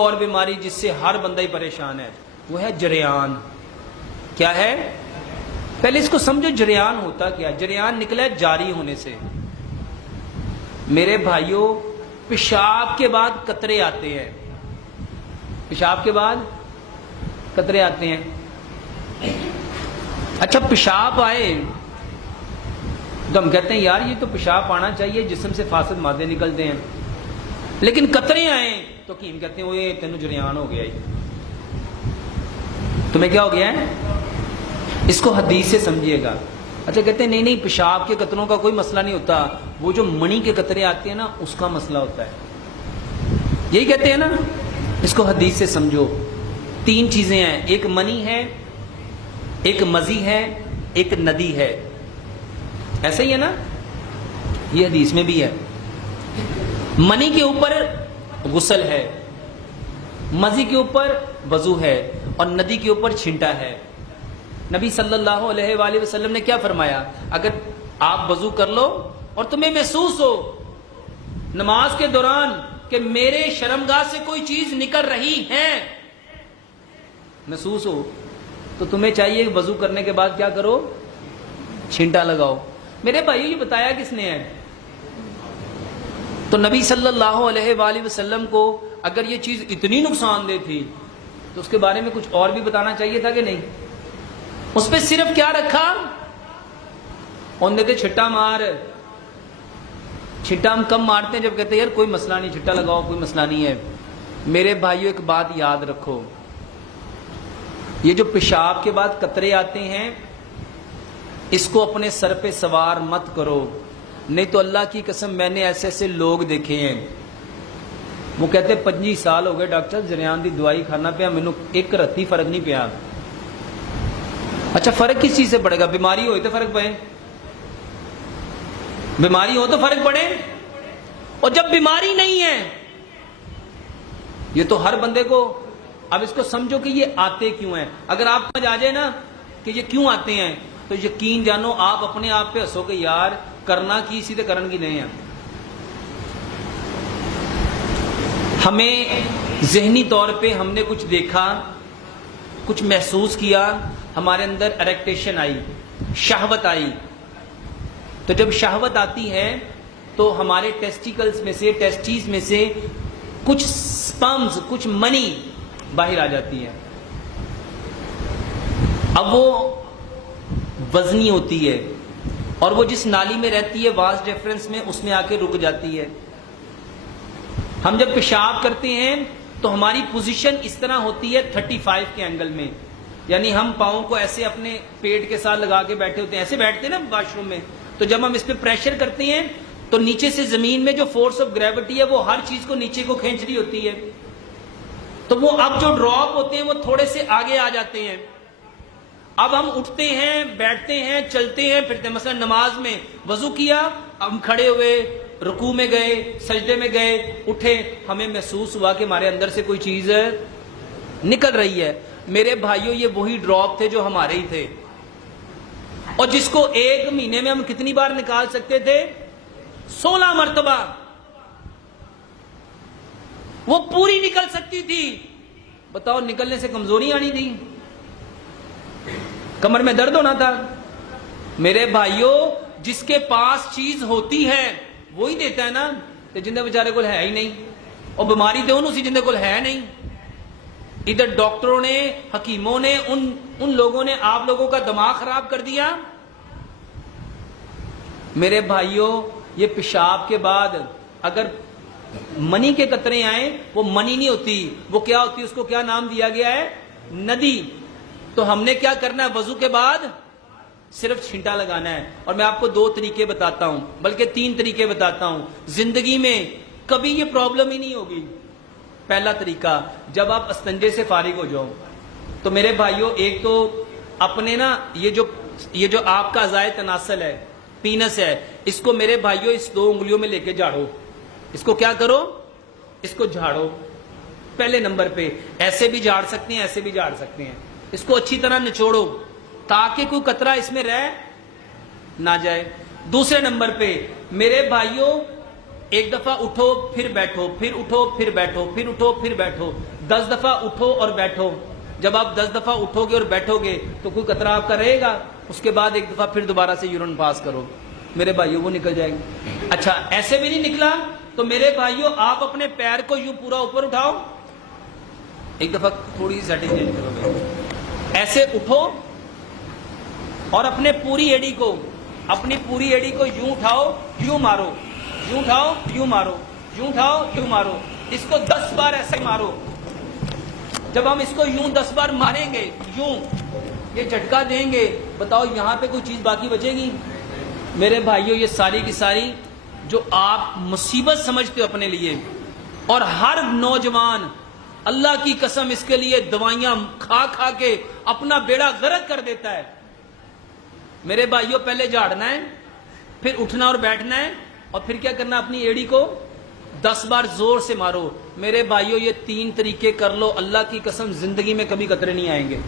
اور بیماری جس سے ہر بندہ ہی پریشان ہے، وہ ہے جریان۔ کیا ہے؟ پہلے اس کو سمجھو، جریان ہوتا کیا؟ جریان نکلا ہے جاری ہونے سے۔ میرے بھائیوں، پیشاب کے بعد قطرے آتے ہیں، پیشاب کے بعد قطرے آتے ہیں۔ اچھا، پیشاب آئے تو ہم کہتے ہیں یار یہ تو پیشاب آنا چاہیے، جسم سے فاسد مادے نکلتے ہیں، لیکن قطرے آئیں تو ہم کہتے ہیں وہ تینوں جریان ہو گیا، تمہیں کیا ہو گیا ہے؟ اس کو حدیث سے سمجھیے گا۔ اچھا، کہتے ہیں نہیں پیشاب کے قطروں کا کوئی مسئلہ نہیں ہوتا، وہ جو منی کے قطرے آتے ہیں نا اس کا مسئلہ ہوتا ہے، یہی کہتے ہیں نا۔ اس کو حدیث سے سمجھو۔ تین چیزیں ہیں، ایک منی ہے، ایک مزی ہے، ایک ندی ہے، ایسا ہی ہے نا، یہ حدیث میں بھی ہے۔ منی کے اوپر غسل ہے، مزی کے اوپر وضو ہے، اور ندی کے اوپر چھنٹا ہے۔ نبی صلی اللہ علیہ وآلہ وسلم نے کیا فرمایا؟ اگر آپ وضو کر لو اور تمہیں محسوس ہو نماز کے دوران کہ میرے شرمگاہ سے کوئی چیز نکل رہی ہے، محسوس ہو، تو تمہیں چاہیے کہ وضو کرنے کے بعد کیا کرو؟ چھینٹا لگاؤ۔ میرے بھائیو، یہ بتایا کس نے ہے؟ تو نبی صلی اللہ علیہ وآلہ وسلم کو اگر یہ چیز اتنی نقصان دہ تھی تو اس کے بارے میں کچھ اور بھی بتانا چاہیے تھا کہ نہیں؟ اس پہ صرف کیا رکھا؟ ان دیتے چھٹا مار۔ چھٹا ہم کم مارتے ہیں جب کہتے ہیں یار کوئی مسئلہ نہیں، چھٹا لگاؤ، کوئی مسئلہ نہیں ہے۔ میرے بھائیو، ایک بات یاد رکھو، یہ جو پیشاب کے بعد قطرے آتے ہیں اس کو اپنے سر پہ سوار مت کرو، نہیں تو اللہ کی قسم میں نے ایسے ایسے لوگ دیکھے ہیں، وہ کہتے 25 سال ہو گئے ڈاکٹر جریان دی دوائی کھانا پیا، مینوں ایک رتی فرق نہیں پیا۔ اچھا، فرق کس چیز سے پڑے گا؟ بیماری ہوئی تو فرق پڑے، بیماری ہو تو فرق پڑے، اور جب بیماری نہیں ہے یہ تو ہر بندے کو۔ اب اس کو سمجھو کہ یہ آتے کیوں ہیں۔ اگر آپ سمجھ آ جائے نا کہ یہ کیوں آتے ہیں تو یقین جانو آپ اپنے آپ پہ ہنسو کہ یار کرنا کی سیدھے کرن کی نہیں ہے۔ ہمیں ذہنی طور پہ ہم نے کچھ دیکھا، کچھ محسوس کیا، ہمارے اندر اریکٹیشن آئی، شہوت آئی۔ تو جب شہوت آتی ہے تو ہمارے ٹیسٹیکلز میں سے، ٹیسٹیز میں سے کچھ سپرمز، کچھ منی باہر آ جاتی ہے۔ اب وہ وزنی ہوتی ہے اور وہ جس نالی میں رہتی ہے واس ڈیفرنس میں، اس میں آ کے رک جاتی ہے۔ ہم جب پیشاب کرتے ہیں تو ہماری پوزیشن اس طرح ہوتی ہے 35 کے اینگل میں، یعنی ہم پاؤں کو ایسے اپنے پیٹ کے ساتھ لگا کے بیٹھے ہوتے ہیں، ایسے بیٹھتے ہیں نا واش روم میں، تو جب ہم اس پہ پریشر کرتے ہیں تو نیچے سے زمین میں جو فورس آف گریوٹی ہے وہ ہر چیز کو نیچے کو کھینچ رہی ہوتی ہے، تو وہ اب جو ڈراپ ہوتے ہیں وہ تھوڑے سے آگے آ جاتے ہیں۔ اب ہم اٹھتے ہیں، بیٹھتے ہیں، چلتے ہیں، پھرتے ہیں۔ مثلا نماز میں وضو کیا، ہم کھڑے ہوئے، رکوع میں گئے، سجدے میں گئے، اٹھے، ہمیں محسوس ہوا کہ ہمارے اندر سے کوئی چیز نکل رہی ہے۔ میرے بھائیوں، یہ وہی ڈراپ تھے جو ہمارے ہی تھے، اور جس کو ایک مہینے میں ہم کتنی بار نکال سکتے تھے؟ 16 مرتبہ وہ پوری نکل سکتی تھی۔ بتاؤ، نکلنے سے کمزوری آنی تھی؟ کمر میں درد ہونا تھا؟ میرے بھائیوں، جس کے پاس چیز ہوتی ہے وہی دیتا ہے نا، تو جندے بیچارے کو ہے ہی نہیں، اور بیماری تو انہوں سی جندے کو ہے نہیں۔ ادھر ڈاکٹروں نے، حکیموں نے، ان لوگوں نے آپ لوگوں کا دماغ خراب کر دیا۔ میرے بھائیوں، یہ پیشاب کے بعد اگر منی کے قطرے آئیں، وہ منی نہیں ہوتی، وہ کیا ہوتی ہے؟ اس کو کیا نام دیا گیا ہے؟ ندی۔ تو ہم نے کیا کرنا ہے؟ وضو کے بعد صرف چھینٹا لگانا ہے۔ اور میں آپ کو 2 طریقے بتاتا ہوں، بلکہ 3 طریقے بتاتا ہوں، زندگی میں کبھی یہ پرابلم ہی نہیں ہوگی۔ پہلا طریقہ، جب آپ استنجے سے فارغ ہو جاؤ تو میرے بھائیوں، ایک تو اپنے نا یہ جو آپ کا اعضائے تناسل ہے، پینس ہے، اس کو میرے بھائیوں اس 2 انگلیوں میں لے کے جھاڑو۔ اس کو کیا کرو؟ اس کو جھاڑو۔ پہلے نمبر پہ ایسے بھی جھاڑ سکتے ہیں، ایسے بھی جھاڑ سکتے ہیں۔ اس کو اچھی طرح نچوڑو تاکہ کوئی قطرہ اس میں رہ نہ جائے۔ دوسرے نمبر پہ میرے بھائیوں، ایک دفعہ اٹھو پھر بیٹھو، پھر اٹھو پھر بیٹھو، پھر اٹھو پھر بیٹھو، 10 دفعہ اٹھو اور بیٹھو۔ جب آپ 10 دفعہ اٹھو گے اور بیٹھو گے تو کوئی قطرہ آپ کا رہے گا، اس کے بعد ایک دفعہ پھر دوبارہ سے یورین پاس کرو، میرے بھائیوں وہ نکل جائے گا۔ اچھا ایسے بھی نہیں نکلا تو میرے بھائیوں آپ اپنے پیر کو یوں پورا اوپر اٹھاؤ، ایک دفعہ تھوڑی سی سیٹنگ چینج کرو بھائی، ایسے اٹھو اور اپنی پوری ایڑی کو یوں اٹھاؤ یوں مارو، یوں اٹھاؤ یوں مارو، یوں اٹھاؤ یوں مارو، اس کو 10 بار ایسے مارو۔ جب ہم اس کو یوں 10 بار ماریں گے، یوں یہ جھٹکا دیں گے، بتاؤ یہاں پہ کوئی چیز باقی بچے گی؟ میرے بھائیوں یہ ساری کی ساری جو آپ مصیبت سمجھتے ہو اپنے لیے، اور ہر نوجوان اللہ کی قسم اس کے لیے دوائیاں کھا کھا کے اپنا بیڑا غرق کر دیتا ہے۔ میرے بھائیوں پہلے جھاڑنا ہے، پھر اٹھنا اور بیٹھنا ہے، اور پھر کیا کرنا، اپنی ایڑی کو 10 بار زور سے مارو۔ میرے بھائیوں یہ 3 طریقے کر لو، اللہ کی قسم زندگی میں کبھی قطرے نہیں آئیں گے۔